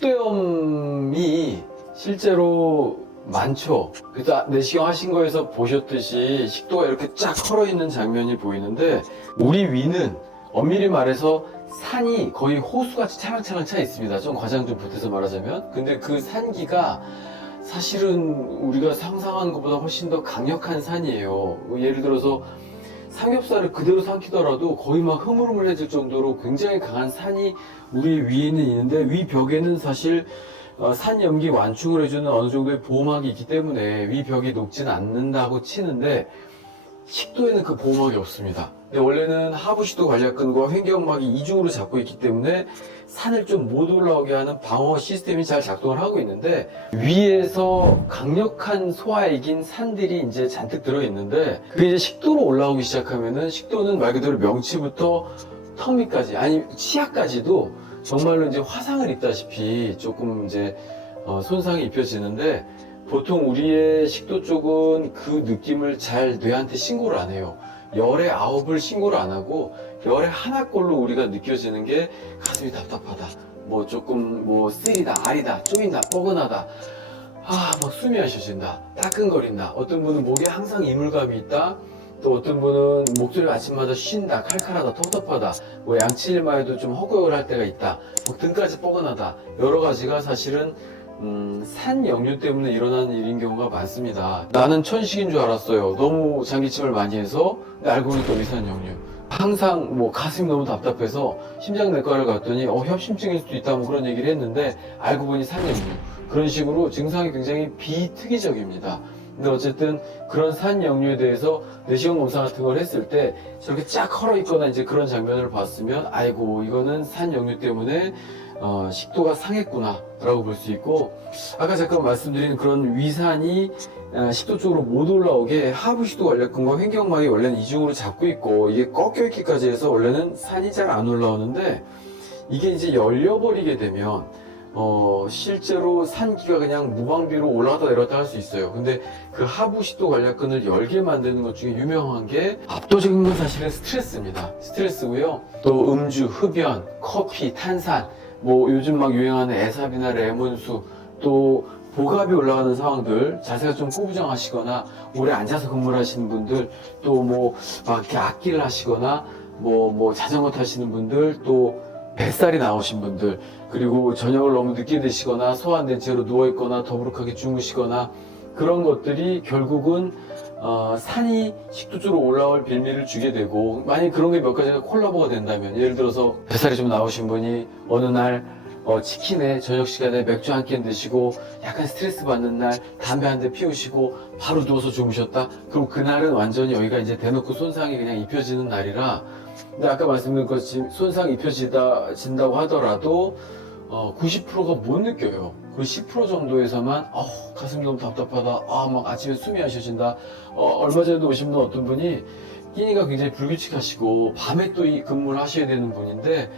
식도염이 실제로 많죠. 그래서 내시경 하신 거에서 보셨듯이 식도가 이렇게 쫙 헐어 있는 장면이 보이는데, 우리 위는 엄밀히 말해서 산이 거의 호수같이 차랑차랑 차 있습니다. 좀 과장 좀 보태서 말하자면. 근데 그 산기가 사실은 우리가 상상하는 것보다 훨씬 더 강력한 산이에요. 예를 들어서 삼겹살을 그대로 삼키더라도 거의 막 흐물흐물해질 정도로 굉장히 강한 산이 우리 위에는 있는데, 위 벽에는 사실 산 염기 완충을 해주는 어느 정도의 보호막이 있기 때문에 위 벽이 녹진 않는다고 치는데, 식도에는 그 보호막이 없습니다. 근데 원래는 하부 식도 관략근과 횡격막이 이중으로 잡고 있기 때문에 산을 좀 못 올라오게 하는 방어 시스템이 잘 작동을 하고 있는데, 위에서 강력한 소화액인 산들이 이제 잔뜩 들어있는데, 그게 이제 식도로 올라오기 시작하면은, 식도는 말 그대로 명치부터 턱 밑까지, 아니 치아까지도 정말로 이제 화상을 입다시피 조금 이제 손상이 입혀지는데, 보통 우리의 식도 쪽은 그 느낌을 잘 뇌한테 신고를 안 해요. 열의 9을 신고를 안 하고 열의 하나꼴로 우리가 느껴지는 게 가슴이 답답하다, 뭐 조금 뭐 쓰리다, 아리다, 쪼인다, 뻐근하다, 막 숨이 안 쉬어진다, 따끔거린다, 어떤 분은 목에 항상 이물감이 있다, 또 어떤 분은 목소리가 아침마다 쉰다, 칼칼하다, 텁텁하다, 뭐 양치일마에도 좀 헛구역을 할 때가 있다, 뭐 등까지 뻐근하다, 여러 가지가 사실은 산 역류 때문에 일어나는 일인 경우가 많습니다. 나는 천식인 줄 알았어요. 너무 장기침을 많이 해서. 근데 알고 보니까 위산 역류. 항상 뭐 가슴이 너무 답답해서 심장내과를 갔더니 협심증일 수도 있다, 뭐 그런 얘기를 했는데, 알고 보니 산 역류. 그런 식으로 증상이 굉장히 비특이적입니다. 근데 어쨌든 그런 산 역류에 대해서 내시경 검사 같은 걸 했을 때 저렇게 쫙 헐어 있거나 이제 그런 장면을 봤으면, 아이고 이거는 산 역류 때문에 식도가 상했구나 라고 볼 수 있고, 아까 잠깐 말씀드린 그런 위산이 식도 쪽으로 못 올라오게 하부 식도 관략근과 횡격막이 원래는 이중으로 잡고 있고, 이게 꺾여 있기까지 해서 원래는 산이 잘 안 올라오는데, 이게 이제 열려버리게 되면 실제로 산기가 그냥 무방비로 올라갔다 내려갔다 할 수 있어요. 근데 그 하부 식도 관략근을 열게 만드는 것 중에 유명한 게, 압도적인 건 사실은 스트레스입니다. 스트레스고요. 또 음주, 흡연, 커피, 탄산, 뭐 요즘 막 유행하는 애삽이나 레몬수, 또 복압이 올라가는 상황들, 자세가 좀 꾸부정하시거나 오래 앉아서 근무를 하시는 분들, 또 뭐 막 이렇게 악기를 하시거나 뭐 자전거 타시는 분들, 또 뱃살이 나오신 분들, 그리고 저녁을 너무 늦게 드시거나 소화 안 된 채로 누워있거나 더부룩하게 주무시거나, 그런 것들이 결국은 산이 식도 쪽으로 올라올 빌미를 주게 되고, 만약 그런 게 몇 가지가 콜라보가 된다면, 예를 들어서 뱃살이 좀 나오신 분이 어느 날 치킨에 저녁 시간에 맥주 한 캔 드시고 약간 스트레스 받는 날 담배 한 대 피우시고 바로 누워서 주무셨다? 그럼 그날은 완전히 여기가 이제 대놓고 손상이 그냥 입혀지는 날이라. 근데 아까 말씀드린 것처럼 손상 입혀진다고 하더라도 90%가 못 느껴요. 그 10% 정도에서만 가슴이 너무 답답하다, 막 아침에 숨이 안 쉬어진다. 얼마 전에도 오신 분, 어떤 분이 끼니가 굉장히 불규칙하시고 밤에 또 이 근무를 하셔야 되는 분인데,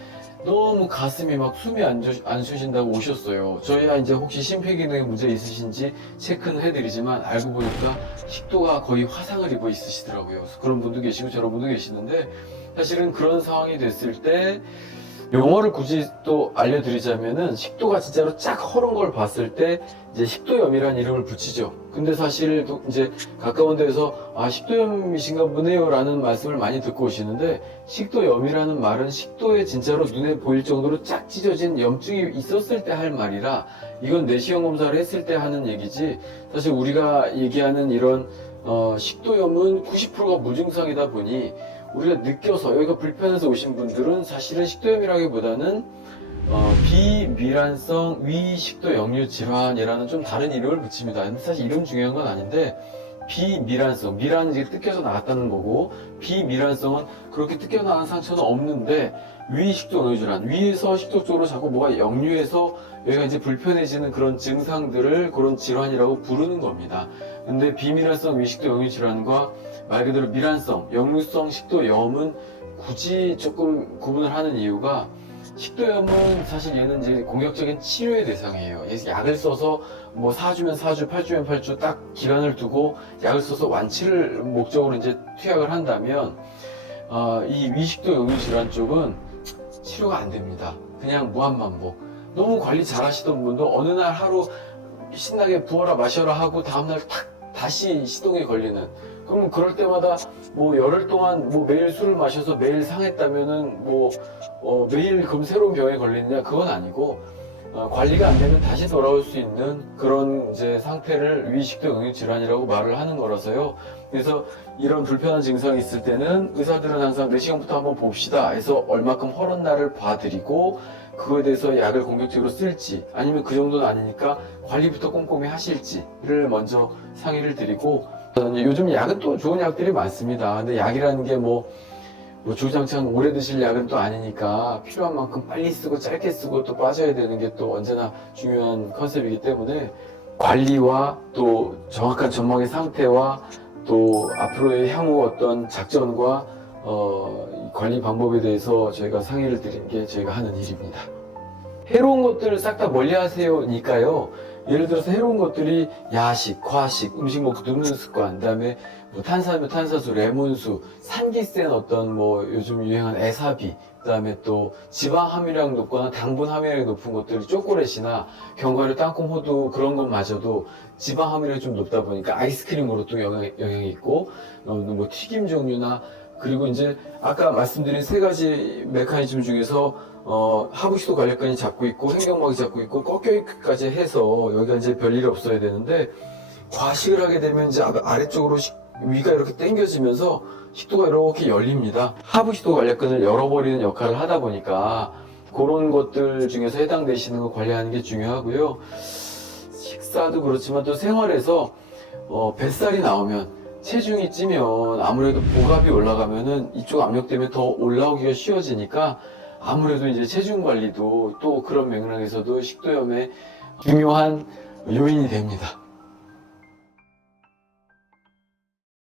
너무 가슴이 막 숨이 안 쉬어진다고 오셨어요. 저희야 이제 혹시 심폐기능에 문제 있으신지 체크는 해드리지만, 알고 보니까 식도가 거의 화상을 입어 있으시더라고요. 그런 분도 계시고 저런 분도 계시는데, 사실은 그런 상황이 됐을 때 용어를 굳이 또 알려드리자면은, 식도가 진짜로 쫙 헐은 걸 봤을 때 이제 식도염이라는 이름을 붙이죠. 근데 사실 이제 가까운 데에서 식도염이신가 보네요 라는 말씀을 많이 듣고 오시는데, 식도염이라는 말은 식도에 진짜로 눈에 보일 정도로 쫙 찢어진 염증이 있었을 때 할 말이라, 이건 내시경 검사를 했을 때 하는 얘기지, 사실 우리가 얘기하는 이런 식도염은 90%가 무증상이다 보니, 우리가 느껴서 여기가 불편해서 오신 분들은 사실은 식도염이라기보다는 비밀환성 위식도 역류 질환이라는 좀 다른 이름을 붙입니다. 근데 사실 이름 중요한 건 아닌데, 비밀환성, 밀환은 이제 뜯겨서 나갔다는 거고, 비밀환성은 그렇게 뜯겨 나간 상처는 없는데 위식도 역류 질환, 위에서 식도 쪽으로 자꾸 뭐가 역류해서 여기가 이제 불편해지는 그런 증상들을 그런 질환이라고 부르는 겁니다. 근데 비밀환성 위식도 역류 질환과 말 그대로 밀환성, 역류성 식도염은 굳이 조금 구분을 하는 이유가, 식도염은 사실 얘는 이제 공격적인 치료의 대상이에요. 약을 써서 뭐 4주면 4주, 8주면 8주 딱 기간을 두고 약을 써서 완치를 목적으로 이제 투약을 한다면, 이 위식도 역류 질환 쪽은 치료가 안 됩니다. 그냥 무한반복. 너무 관리 잘 하시던 분도 어느 날 하루 신나게 부어라 마셔라 하고 다음날 탁 다시 시동이 걸리는. 그럼 그럴 때마다 뭐 열흘 동안 뭐 매일 술을 마셔서 매일 상했다면은 뭐 매일 그럼 새로운 병에 걸리느냐? 그건 아니고 관리가 안 되면 다시 돌아올 수 있는 그런 이제 상태를 위식도 영역 질환이라고 말을 하는 거라서요. 그래서 이런 불편한 증상이 있을 때는 의사들은 항상 내시경부터 한번 봅시다 해서 얼마큼 허런 날을 봐드리고 그거에 대해서 약을 공격적으로 쓸지 아니면 그 정도는 아니니까 관리부터 꼼꼼히 하실지를 먼저 상의를 드리고 요즘 약은 또 좋은 약들이 많습니다. 근데 약이라는 게 뭐 주구장창 오래 드실 약은 또 아니니까 필요한 만큼 빨리 쓰고 짧게 쓰고 또 빠져야 되는 게 또 언제나 중요한 컨셉이기 때문에 관리와 또 정확한 전망의 상태와 또 앞으로의 향후 어떤 작전과 관리 방법에 대해서 저희가 상의를 드린 게 저희가 하는 일입니다. 해로운 것들을 싹 다 멀리 하세요니까요. 예를 들어서 해로운 것들이 야식, 과식, 음식 먹고 눕는 습관, 그다음에 뭐 탄산음료, 탄산수, 레몬수, 산기 센 어떤 뭐 요즘 유행한 에사비, 그다음에 또 지방 함유량 높거나 당분 함유량이 높은 것들이 초콜릿이나 견과류, 땅콩, 호두 그런 것마저도 지방 함유량이 좀 높다 보니까 아이스크림으로 또 영향이 있고 뭐 튀김 종류나 그리고 이제 아까 말씀드린 세 가지 메커니즘 중에서 하부시도 관략근이 잡고 있고 횡격막이 잡고 있고 꺾여있기까지 해서 여기가 이제 별일 없어야 되는데 과식을 하게 되면 이제 아래쪽으로 위가 이렇게 당겨지면서 식도가 이렇게 열립니다. 하부시도 관략근을 열어버리는 역할을 하다 보니까 그런 것들 중에서 해당되시는 거 관리하는 게 중요하고요. 식사도 그렇지만 또 생활에서 뱃살이 나오면 체중이 찌면 아무래도 복압이 올라가면은 이쪽 압력 때문에 더 올라오기가 쉬워지니까 아무래도 이제 체중 관리도 또 그런 맥락에서도 식도염의 중요한 요인이 됩니다.